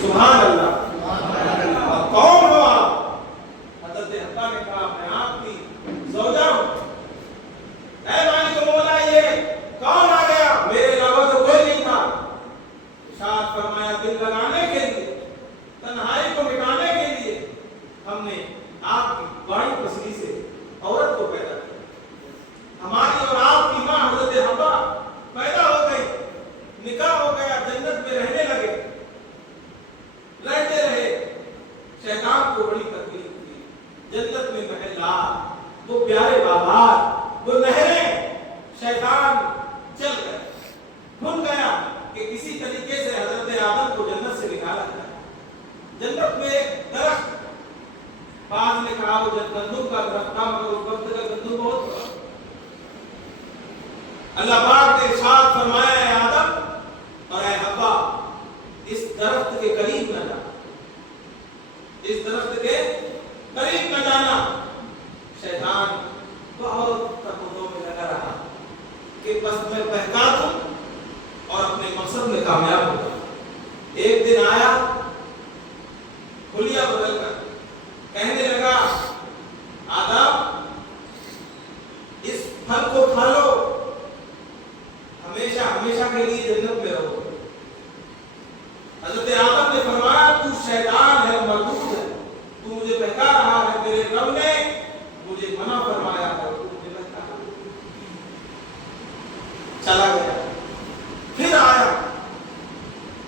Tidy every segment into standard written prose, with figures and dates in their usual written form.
सुभान अल्लाह। कौन हो आप? हजरत हत्ता ने कहा मैं आपकी ज़ौजा हूं। ऐ मालिक मौला ये कौन आ गया? मेरे अलावा तो कोई नहीं था। इरशाद फरमाया दिल लगाने के लिए, तन्हाई को मिटाने के लिए हमने आपकी बाई पसली से औरत को पैदा किया। हमारी और आपकी माँ हजरत हव्वा पैदा हो गई, निकाह हो गया, जन्नत में रहने लगे, रहते रहे। शैतान को बड़ी तकलीफ थी। जन्नत में महलात, वो प्यारे बागात, वो नहरें, शैतान चल गया, भूल गया कि किसी तरीके से हजरत आदम को जन्नत से निकाला जाए। जन्नत में एक दरख्त, बाद में कहा वो गंदुम का दरख्त था, मगर उस वक्त का गंदुम बहुत बड़ा। अल्लाह पाक ने इरशाद फरमाया है आदम और ऐ हव्वा इस दरख्त के करीब न जाना, इस दरख्त के करीब न जाना। शैतान बहुत तकलीफों में लगा रहा कि बस मैं बहका दूं और अपने मकसद में कामयाब हो जाऊं। एक दिन आया हुलिया बदल कर, कहने लगा आदम इस फल को खा लो, हमेशा हमेशा के लिए जन्नत में रहो। हजरत आदम ने फरमाया तू शैतान है, मरदूद है, तू मुझे बहका रहा है, मेरे रब ने मुझे मना फरमाया है, तू मुझे बहका रहा है। चला गया, फिर आया,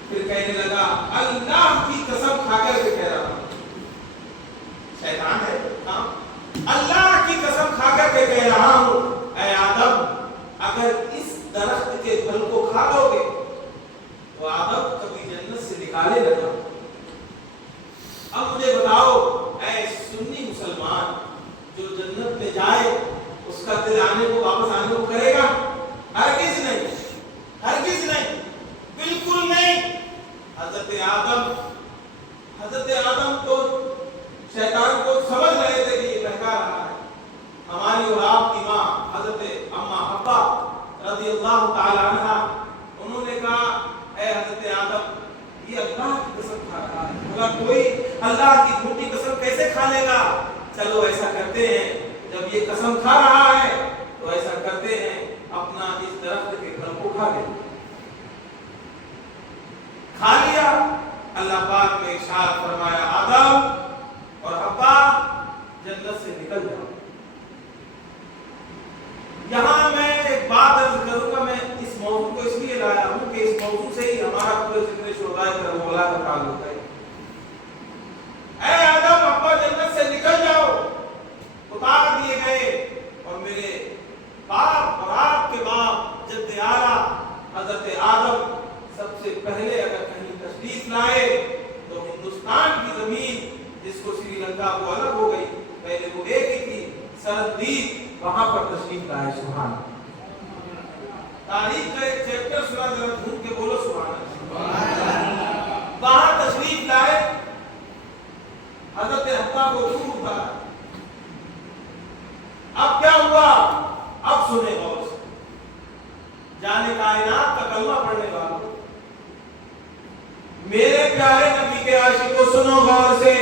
फिर कहने लगा अल्लाह की कसम खाकर के कह रहा हूं, शैतान है हाँ, अल्लाह की कसम खाकर के कह रहा हूं ऐ आदम अगर इस दरख्त के फल को खा लोगे तो आदम कभी जन्नत से निकाले न जाओ। अब मुझे बताओ ऐ सुन्नी मुसलमान, जो जन्नत में जाए उसका दिल आने को वापस आने को करेगा? हरगिज़ नहीं, हरगिज़ नहीं, बिल्कुल नहीं। हजरत आदम तो शैतान को समझ रहे थे कि ये बहका रहा है। हमारी और आपकी माँ हजरत अम्मा हव्वा रज़ियल्लाहु ताला अन्हा, उन्होंने कहा ऐ हजरत आदम ये अल्लाह की कसम खा रहा है, अगर कोई अल्लाह की झूठी कसम कैसे खा लेगा? चलो ऐसा करते हैं, जब ये कसम खा रहा है तो ऐसा करते हैं अपना इस दरख्त के फल को खा ले। खा लिया। अल्लाह पाक ने इरशाद फरमाया आदम और हव्वा जन्नत से निकल जाओ। यहाँ मैं एक बात अर्ज करूंगा, मैं इस मौजू को इसलिए लाया हूं कि इस मौजू से ही हमारा पूरे जिक्र शुहदाए करबला का ताल्लुक है। ऐ आदम हव्वा जन्नत से निकल जाओ, उतार दिए गए। और मेरे बाप और आपके बाप जद्दे आला हजरत आदम सबसे पहले अगर कहीं तशरीफ लाए तो हिंदुस्तान की जमीन जिसको श्रीलंका वो अलग हो गई, पहले वो एक ही थी, सरहदीप, वहां पर तशरीफ लाए। सुभान तारीख का एक चैप्टर सुना, जरा झूठ के बोलो सुभान अल्लाह। वहां तशरीफ लाए, हजरत हत्ता को रूह उतारा। अब क्या हुआ? अब सुने गौर से, जाने कायनात का कलमा पढ़ने वालों, मेरे प्यारे नबी के आशिकों सुनो गौर से।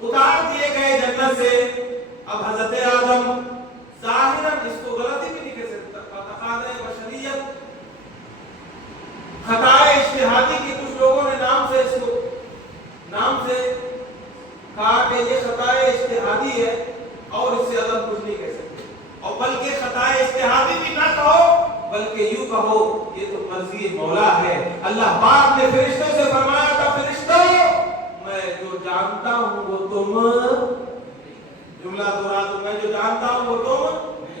उतार दिए गए जन्नत से। अब हजरत आदम जाहिरन इसको गलती भी नहीं कह सकता, तकादे बशरियत, खताए इज्तिहादी की कुछ लोगों ने नाम से इसको नाम से कहा कि ये खताए इज्तिहादी है और इससे अलग कुछ नहीं कह सकते। और बल्कि खताए इज्तिहादी भी ना कहो, बल्कि यूं कहो ये तो मर्जी मौला है। अल्लाह पाक ने फरिश्तों से फरमाया था फरिश्तों मैं जो जानता हूं वो तुम, जुमला दोहरा दो, मैं जो जानता हूं वो तुम,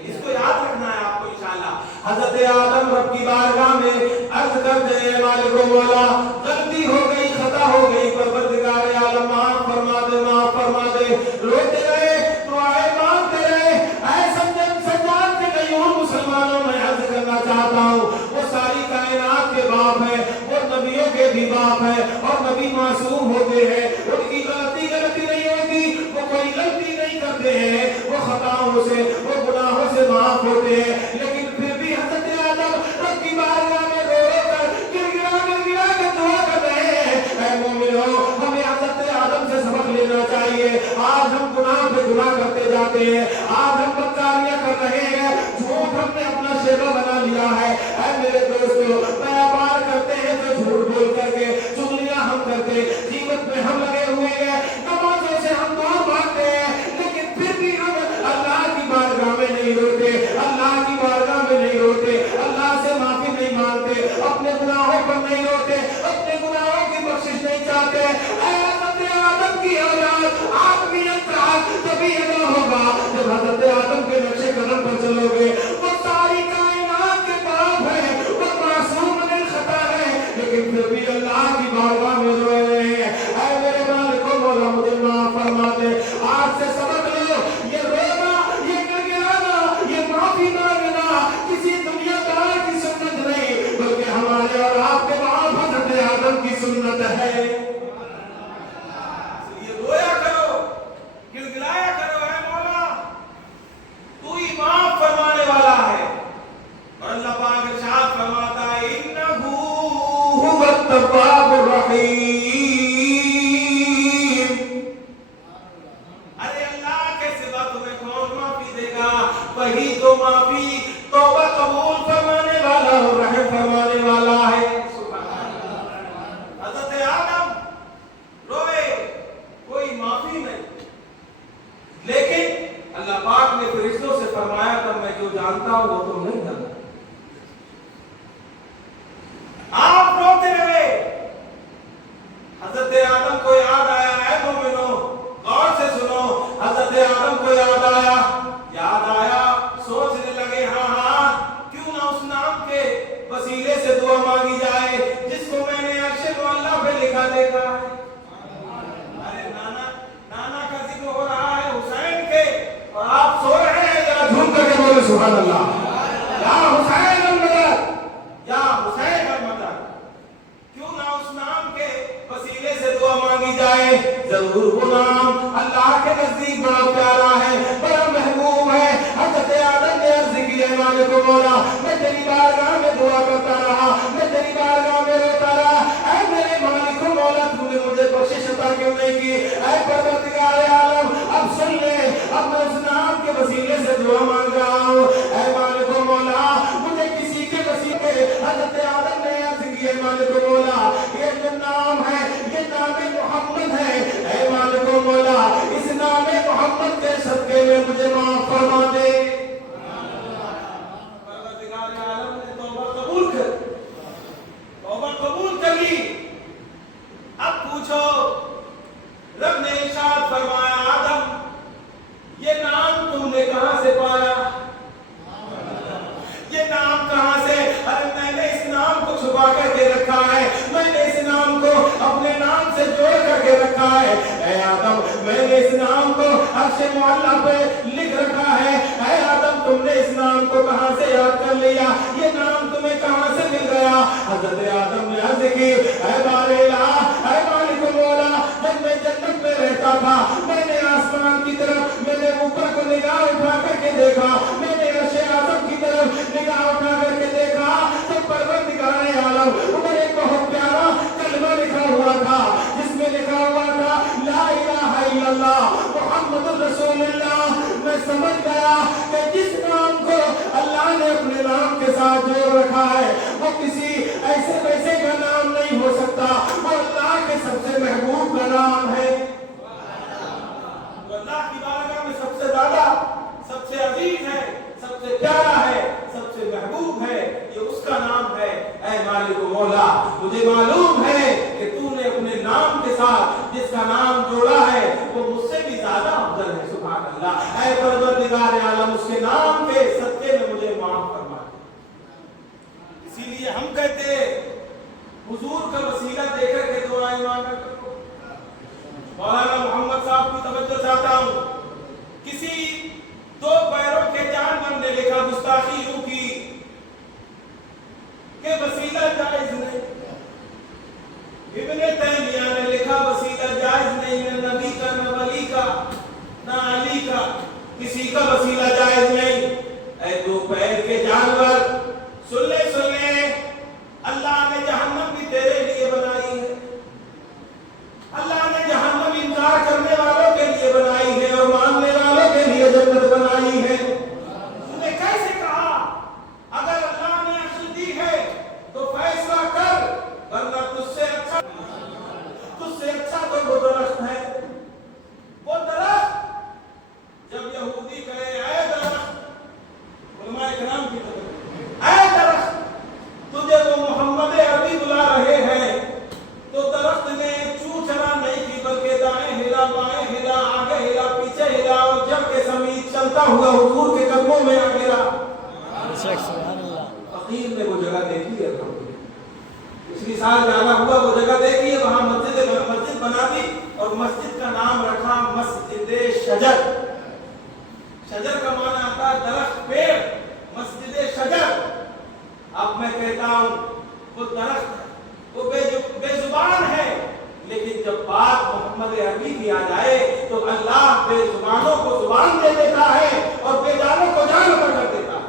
इसको याद रखना है आपको इंशाअल्लाह। हजरत आदम रब की बारगाह में अर्ज कर दे मालिक मौला गलती हो गई, खता हो गई, परवरदिगार आलम माफ फरमा दे, माफ फरमा दे। रोते रहे दुआएं मांगते रहे। ऐसा सज्जाद के कईयों मुसलमानों में अर्ज करना चाहता हूं, वो सारी कायनात के बाप है, वो नबियों के भी बाप है और नबी मासूम होते हैं, उनकी गलती नहीं होती, वो कोई गलती नहीं करते हैं, वो खताओं से वो गुनाहों से माफ होते हैं। लेकिन फिर भी हजरत आदम रब की बारगाह में रो कर गिड़गिड़ा कर दुआ कर रहे हैं सुन्नत है। ये रोया करो, गिड़गिड़ाया करो, है मौला तू ही माफ फरमाने वाला है। और अल्लाह पाक इरशाद फरमाता है इन्नहु हुवत तव्वाबुर रहीम। अरे अल्लाह के सिवा तुम्हें कौन माफी देगा? वही तो माफी तौबा कबूल फरमाने वाला और रहम फरमाने वाला है। हज़रत आदम रोए, कोई माफी नहीं, लेकिन अल्लाह पाक ने फरिश्तों से फरमाया तब मैं जो जानता हूं वो तुम नहीं जानते। आप रोते रहे। हज़रत आदम को याद आया है मोमिनो, गौर से सुनो। हज़रत आदम को याद आया, सोचने लगे हाँ क्यों ना उस नाम के वसीले से दुआ मांगी जाए जिसको मैंने अर्श मुअल्ला पे लिखा देखा है। अरे नाना का जिक्र हो रहा है हुसैन के, और आप सो रहे हैं। जरा झूम करके बोले सुभान अल्लाह। या हुसैन अल-मदद, या हुसैन अल-मदद। क्यों ना उस नाम के वसीले से दुआ मांगी जाए। जरूर वो नाम अल्लाह के नजदीक बड़ा प्यारा है, बड़ा महबूब है। हज़रत आदम ने अर्ज़ किया मालिक मौला मैं तेरी बारगाह में दुआ करता रहा, मैं तेरी बारगाह में रोता रहा, ऐ मेरे मालिक मौला तूने मुझे बख्शिश अता क्यों नहीं की? ऐ परवरदिगार आलम अब सुन ले, अब मैं उस नाम के वसीले से दुआ मांग रहा हूँ। ऐ मालिक मौला मुझे किसी के वसीले। हज़रत आदम ने अर्ज़ किया मालिक मौला ये जो नाम है ये नाम मोहम्मद है। ऐ मालिक मौला इस नाम मोहम्मद के सदके में मुझे माफ फरमा दे। परवरदिगार आलम ने तौबा कबूल कर ली। अब पूछो, रब ने इरशाद फरमाया आदम ये नाम तुमने कहां से पाया? ये नाम कहां से? अरे मैंने इस नाम को छुपा करके रखा है, मैंने इस नाम को अपने नाम से जोड़ करके रखा है। ऐ आदम मैंने इस नाम को अर्श मुअल्ला पे लिख रखा है। ऐ आदम तुमने इस नाम को कहां से याद कर लिया? ये नाम तुम्हें कहां से मिल गया? हज़रत आदम ने अर्ज़ की ऐ बारे इलाह, ऐ मालिक मौला जब मैं जन्नत में रहता था मैंने आसमान की तरफ मैंने ऊपर को निगाह उठा करके देखा, मैंने अर्श आज़म की तरफ निगाह उठा करके देखा तो परवरदिगार आलम उधर एक बहुत प्यारा कलमा लिखा हुआ था जिसमें लिखा हुआ था ला इलाहा इल्लल्लाह मुहम्मदुर रसूलुल्लाह। मैं समझ गया कि जिस नाम को अल्लाह ने अपने नाम के साथ जोड़ रखा है वो किसी ऐसे वैसे का नाम नहीं हो सकता, वो अल्लाह के सबसे महबूब का नाम है। अल्लाह की बारगाह में सबसे ज्यादा, सबसे अजीज है, सबसे प्यारा है, सबसे महबूब है, ये उसका नाम है। ऐ मालिक मौला मुझे मालूम है कि तूने अपने नाम के साथ जिसका नाम जोड़ा है वो मुझसे भी ज्यादा अफजल है। सुभान अल्लाह। ऐ परवरदिगार आलम उसके नाम के सदके में मुझे माफ फरमा। इसीलिए हम कहते हैं हुजूर का वसीला देकर के दुआएं मांगा करो। मौलाना मोहम्मद साहब की तवज्जो चाहता हूं, किसी दो पैरों के जानवर ने लिखा गुस्ताखी यूं की कि वसीला जायज नहीं। इब्ने तैमिया ने लिखा वसीला जायज नहीं, न नबी का, न वली का, न अली का, किसी का वसीला जायज नहीं। ऐ दो पैर के जानवर सुन ले अल्लाह ने जहन्नम भी तेरे लिए बनाई है, अल्लाह ने जहन्नम इनकार करने वालों के लिए बनाई है और मानने वालों के लिए जन्नत बनाई है। तूने कैसे कहा अगर अल्लाह ने अक्ल दी है तो फैसला कर, वरना तुझसे अच्छा तो वो दरख्त है। वो दरख्त जब यहूदी कहे ऐ दरख्त, उलमा इकराम की तरफ ऐ दरख्त तुझे वो मोहम्मद अरबी बुला रहे हैं, तो दरख्त ने चू चला नहीं की बल्कि दाएं हिला, बाएं हिला, आगे हिला, पीछे हिला और जब के समीप चलता हुआ हुजूर के कदमों में आ गिरा। फकीर ने वो जगह देखी है, पिछली साल जाना हुआ वो जगह देखी है, वहां मस्जिद बना दी और मस्जिद का नाम रखा मस्जिद शजर। शजर का माना आता है दरख्त, पेड़, मस्जिद शजर। अब मैं कहता हूं वो दरख्त वो बेजुबान محمد عربی کی آ جائے تو اللہ بے زبانوں کو زبان دے دیتا ہے اور بے جانوں کو جان عطا کر دیتا ہے۔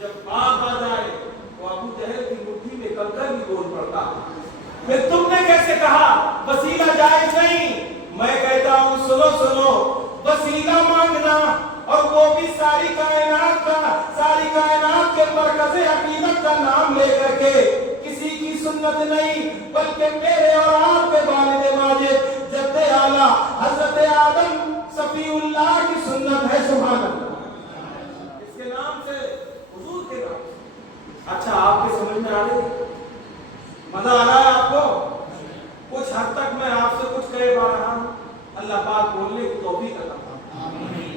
جب بات آ جائے تو ابو جہل کی مٹھی میں کنکر بھی بول پڑتا ہے۔ پھر تم نے کیسے کہا وسیلہ جائز نہیں؟ میں کہتا ہوں سنو، وسیلہ مانگنا اور وہ بھی ساری کائنات کے مرکز عقیدت کا نام لے کر کے کسی کی سنت نہیں، بلکہ میرے اور آپ کے والد ماجد جد اعلیٰ حضرت آدم صفی اللہ کی سنت ہے۔ سبحان اللہ، اس کے نام سے، حضور کے نام سے۔ اچھا، آپ کے سمجھ میں آ رہی ہے؟ مزہ آ رہا ہے آپ کو؟ کچھ حد تک میں آپ سے کچھ کہہ پا رہا ہوں، اللہ پاک بولنے کی توفیق عطا فرمائے۔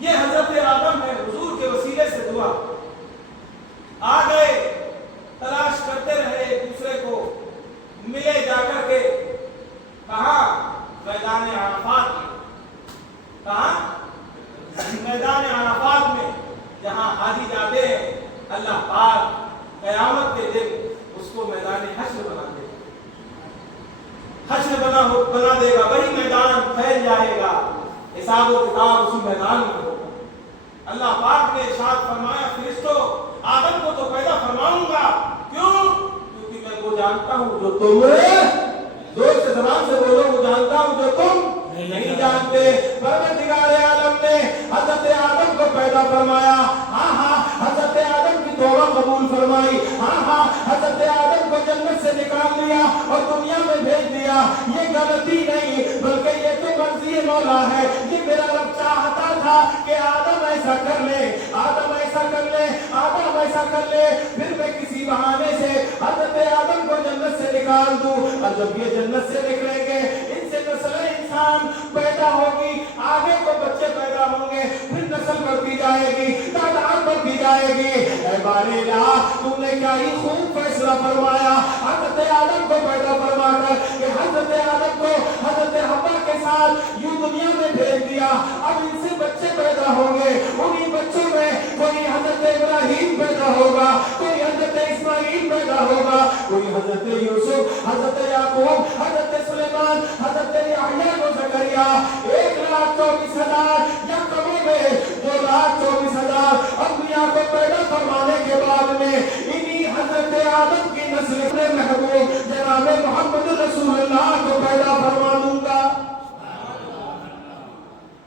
یہ حضرت آدم ہے، حضور کے وسیلے سے دعا آ گئے، تلاش کرتے رہے ایک دوسرے کو، ملے جا کر کے، کہا میدان عرفات میں، میدان عرفات میں جہاں حاجی جاتے ہیں، اللہ پاک قیامت کے دن اس کو میدان حشر بنا دے گا، حشر بنا دے گا، وہی میدان پھیل جائے گا، حساب و کتاب اسی میدان میں ہوگا۔ اللہ پاک نے ارشاد فرمایا فرشتوں آدم کو تو پیدا فرماؤں گا، کیوں؟ کیونکہ میں وہ جانتا ہوں جو تم، زور سے زبان سے بولو، وہ جانتا ہوں جو تم نہیں جانتے۔ پروردگار عالم نے حضرت آدم کو پیدا فرمایا، ہاں حضرت آدم کی توبہ قبول فرمائی، ہاں حضرت آدم کو جنت سے نکال لیا اور دنیا میں بھیج دیا۔ یہ غلطی نہیں بلکہ یہ تو مرضی مولا ہے، یہ میرا رب چاہتا تھا کہ آدم ایسا کر لے، آدم ایسا کر لے، آدم ایسا کر لے، پھر میں کسی بہانے سے حضرت آدم کو جنت سے نکال دوں، اور جب یہ جنت سے نکلیں گے ان سے نسل انسان پیدا ہوگی، آگے کو بچے پیدا ہوں گے، پھر نسل بڑھتی جائے گی، تعداد بڑھتی جائے گی۔ اے بارے اللہ، تم نے کیا ہی خوب فیصلہ فرمایا حضرت آدم کو پیدا فرما کر کہ حضرت آدم کو حضرت حوا کے ساتھ یوں دنیا میں بھیج دیا، اب ان سے بچے پیدا ہوں گے، انہی بچوں میں کوئی حضرت ابراہیم پیدا ہوگا، کوئی حضرت اسماعیل پیدا ہوگا، کوئی حضرت یوسف، حضرت یعقوب، حضرت سلیمان، حضرت یحییٰ و زکریا۔ 1,24,000 یا کموں میں 2,24,000 انبیاء کو پیدا فرمانے کے بعد میں انہی حضرت آدم کی نسل اپنے محبوب جناب محمد رسول اللہ کو پیدا فرما دوں گا۔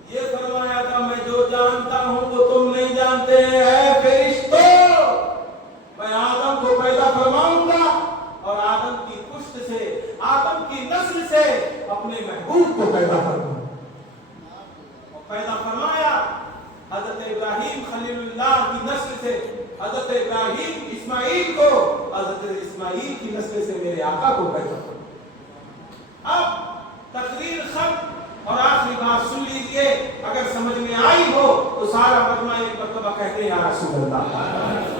یہ فرمایا تھا میں جو جانتا ہوں وہ تم نہیں جانتے، اے فرشتوں، میں آدم کو پیدا فرماؤں گا اور آدم کی پشت سے، آدم کی نسل سے اپنے محبوب کو پیدا فرماؤں گا۔ اور پیدا فرمایا حضرت ابراہیم خلیل اللہ کی نسل سے حضرت ابراہیم اسماعیل کو، حضرت اسماعیل کی نسل سے میرے آقا کو پیدا فرمایا۔ اب تقریر ختم اور آخری بات سن لیجئے، اگر سمجھ میں آئی ہو تو سارا مجمع ایک مرتبہ کہتے ہیں یا رسول اللہ۔